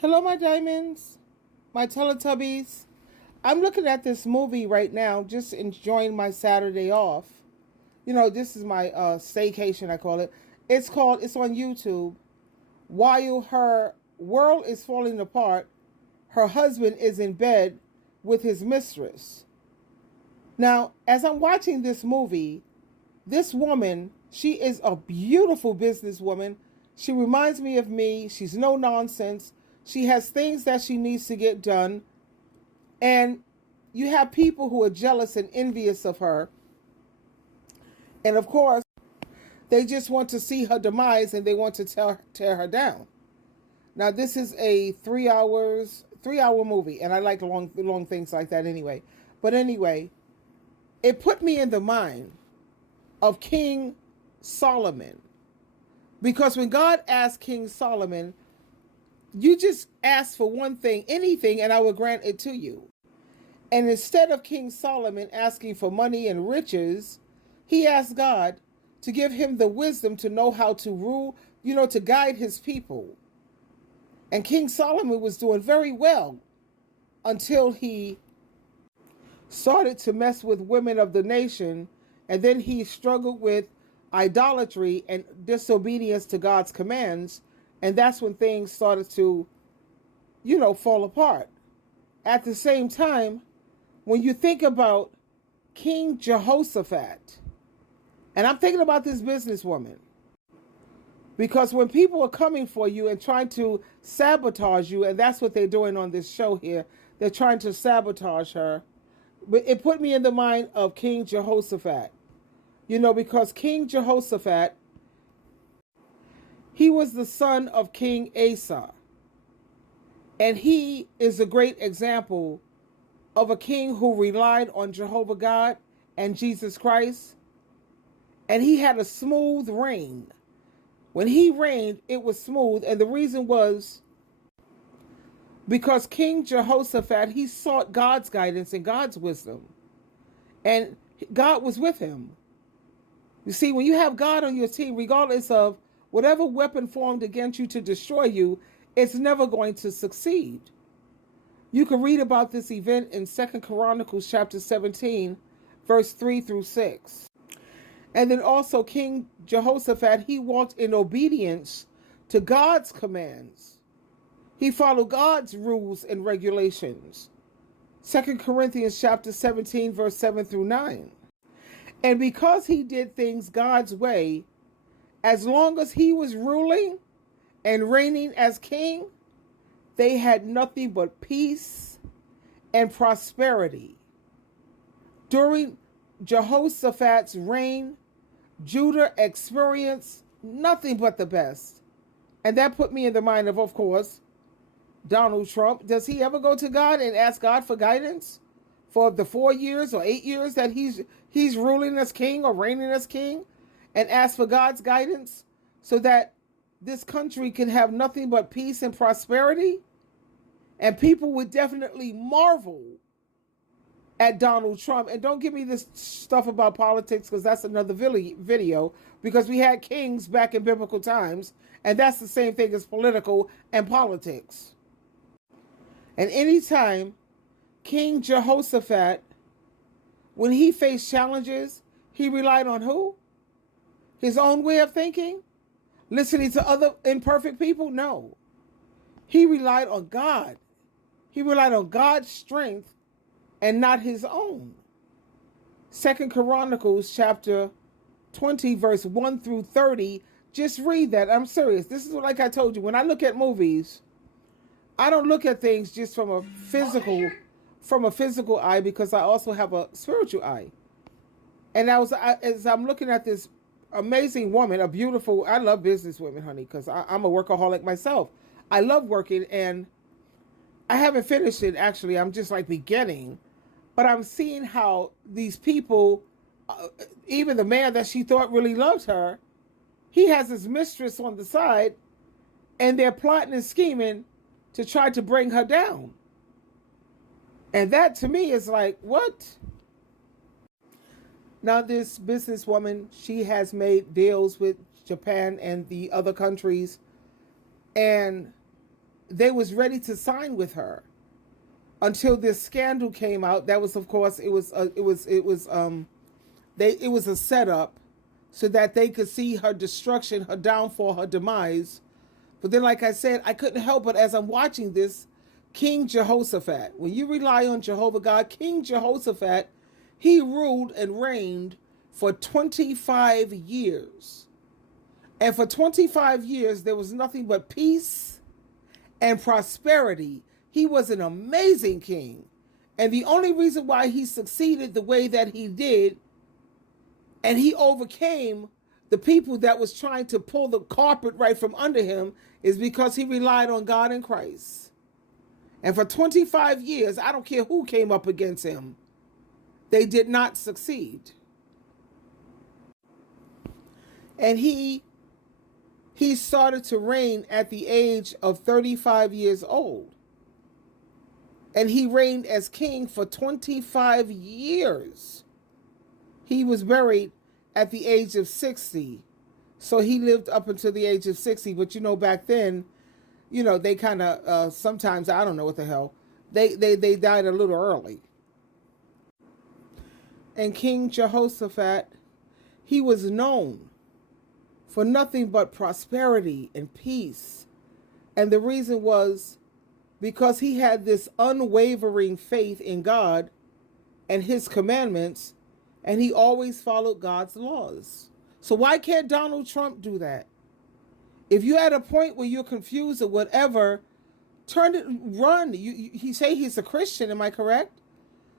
Hello, my diamonds, my Teletubbies. I'm looking at this movie right now, just enjoying my Saturday off. This is my staycation, I call it. It's on YouTube. While her world is falling apart, her husband is in bed with his mistress. Now, as I'm watching this movie, this woman, she is a beautiful businesswoman. She reminds me of me. She's no nonsense. She has things that she needs to get done. And you have people who are jealous and envious of her. And of course, they just want to see her demise and they want to tear her down. Now, this is a 3 hour movie. And I like long things like that anyway. But anyway, it put me in the mind of King Solomon. Because when God asked King Solomon, you just ask for one thing, anything, and I will grant it to you. And instead of King Solomon asking for money and riches, he asked God to give him the wisdom to know how to rule, to guide his people. And King Solomon was doing very well until he started to mess with women of the nation, and then he struggled with idolatry and disobedience to God's commands, and that's when things started to, fall apart. At the same time, when you think about King Jehoshaphat, and I'm thinking about this businesswoman, because when people are coming for you and trying to sabotage you, and that's what they're doing on this show here, they're trying to sabotage her. But it put me in the mind of King Jehoshaphat. Because King Jehoshaphat, he was the son of King Asa. And he is a great example of a king who relied on Jehovah God and Jesus Christ. And he had a smooth reign. When he reigned, it was smooth. And the reason was because King Jehoshaphat, he sought God's guidance and God's wisdom. And God was with him. You see, when you have God on your team, regardless of whatever weapon formed against you to destroy you, it's never going to succeed. You can read about this event in 2 Chronicles chapter 17, verse 3 through 6. And then also King Jehoshaphat, he walked in obedience to God's commands. He followed God's rules and regulations. 2 Corinthians chapter 17, verse 7 through 9. And because he did things God's way, as long as he was ruling and reigning as king, they had nothing but peace and prosperity. During Jehoshaphat's reign, Judah experienced nothing but the best. And that put me in the mind of course, Donald Trump. Does he ever go to God and ask God for guidance for the 4 years or 8 years that he's ruling as king or reigning as king, and ask for God's guidance so that this country can have nothing but peace and prosperity? And people would definitely marvel at Donald Trump. And don't give me this stuff about politics, because that's another video, because we had kings back in biblical times, and that's the same thing as political and politics. And anytime King Jehoshaphat, when he faced challenges, he relied on who? His own way of thinking? Listening to other imperfect people? No. He relied on God. He relied on God's strength and not his own. 2 Chronicles chapter 20, verse 1 through 30. Just read that. I'm serious. This is like I told you. When I look at movies, I don't look at things just from a physical eye, because I also have a spiritual eye. And as I'm looking at this amazing woman, I love business women, honey, because I'm a workaholic myself. I love working, and I haven't finished it, actually. I'm just like beginning. But I'm seeing how these people, even the man that she thought really loved her, he has his mistress on the side, and they're plotting and scheming to try to bring her down. And that to me is like, what? Now, this businesswoman, she has made deals with Japan and the other countries, and they was ready to sign with her until this scandal came out. That was, of course, it was a setup so that they could see her destruction, her downfall, her demise. But then, like I said, I couldn't help but as I'm watching this, King Jehoshaphat, when you rely on Jehovah God, King Jehoshaphat, he ruled and reigned for 25 years. And for 25 years, there was nothing but peace and prosperity. He was an amazing king. And the only reason why he succeeded the way that he did, and he overcame the people that was trying to pull the carpet right from under him, is because he relied on God and Christ. And for 25 years, I don't care who came up against him, they did not succeed. And he started to reign at the age of 35 years old. And he reigned as king for 25 years. He was buried at the age of 60. So he lived up until the age of 60. But back then, they kind of, sometimes, I don't know what the hell, they died a little early. And King Jehoshaphat, he was known for nothing but prosperity and peace. And the reason was because he had this unwavering faith in God and his commandments, and he always followed God's laws. So why can't Donald Trump do that? If you're at a point where you're confused or whatever, run. He say he's a Christian, am I correct?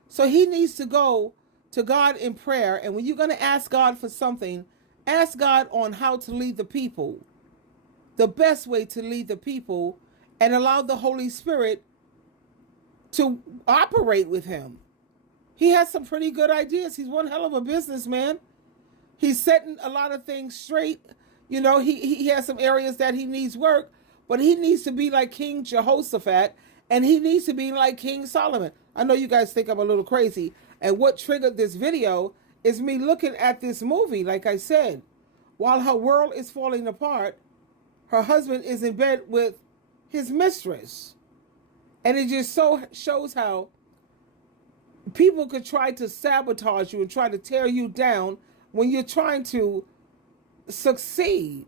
So he needs to go to God in prayer, and when you're going to ask God for something, ask God on how to lead the people, the best way to lead the people, and allow the Holy Spirit to operate with him. He has some pretty good ideas. He's one hell of a businessman. He's setting a lot of things straight. He has some areas that he needs work, but he needs to be like King Jehoshaphat, and he needs to be like King Solomon. I know you guys think I'm a little crazy, and what triggered this video is me looking at this movie. Like I said, while her world is falling apart, her husband is in bed with his mistress. And it just so shows how people could try to sabotage you and try to tear you down when you're trying to succeed.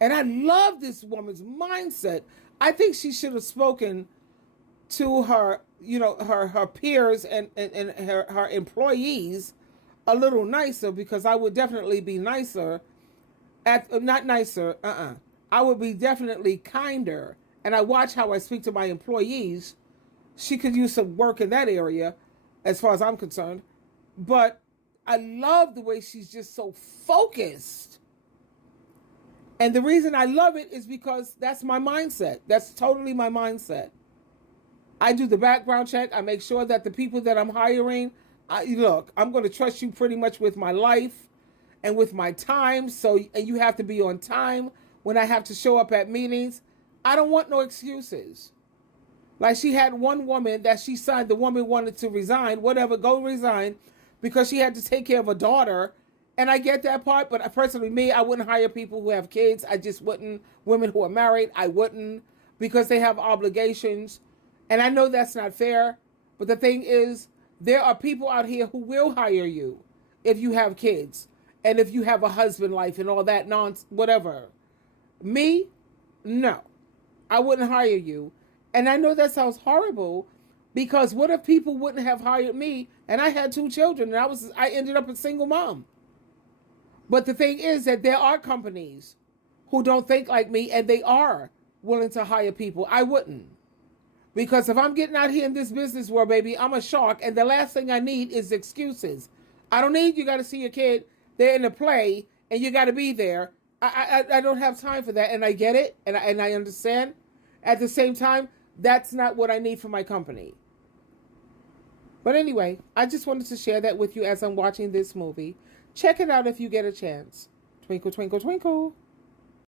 And I love this woman's mindset. I think she should have spoken to her, her peers and her employees a little nicer, because I would definitely be nicer I would be definitely kinder. And I watch how I speak to my employees. She could use some work in that area as far as I'm concerned. But I love the way she's just so focused. And the reason I love it is because that's my mindset. That's totally my mindset. I do the background check. I make sure that the people that I'm hiring, I'm going to trust you pretty much with my life and with my time. And you have to be on time when I have to show up at meetings. I don't want no excuses. Like she had one woman that she signed, the woman wanted to resign, whatever, go resign, because she had to take care of a daughter. And I get that part, but personally, I wouldn't hire people who have kids. I just wouldn't. Women who are married, I wouldn't, because they have obligations. And I know that's not fair, but the thing is, there are people out here who will hire you if you have kids and if you have a husband life and all that nonsense, whatever. Me, no, I wouldn't hire you. And I know that sounds horrible, because what if people wouldn't have hired me and I had 2 children and I ended up a single mom? But the thing is that there are companies who don't think like me, and they are willing to hire people. I wouldn't. Because if I'm getting out here in this business world, baby, I'm a shark, and the last thing I need is excuses. I don't need you got to see your kid. They're in a play, and you got to be there. I don't have time for that, and I get it, and I understand. At the same time, that's not what I need for my company. But anyway, I just wanted to share that with you as I'm watching this movie. Check it out if you get a chance. Twinkle, twinkle, twinkle.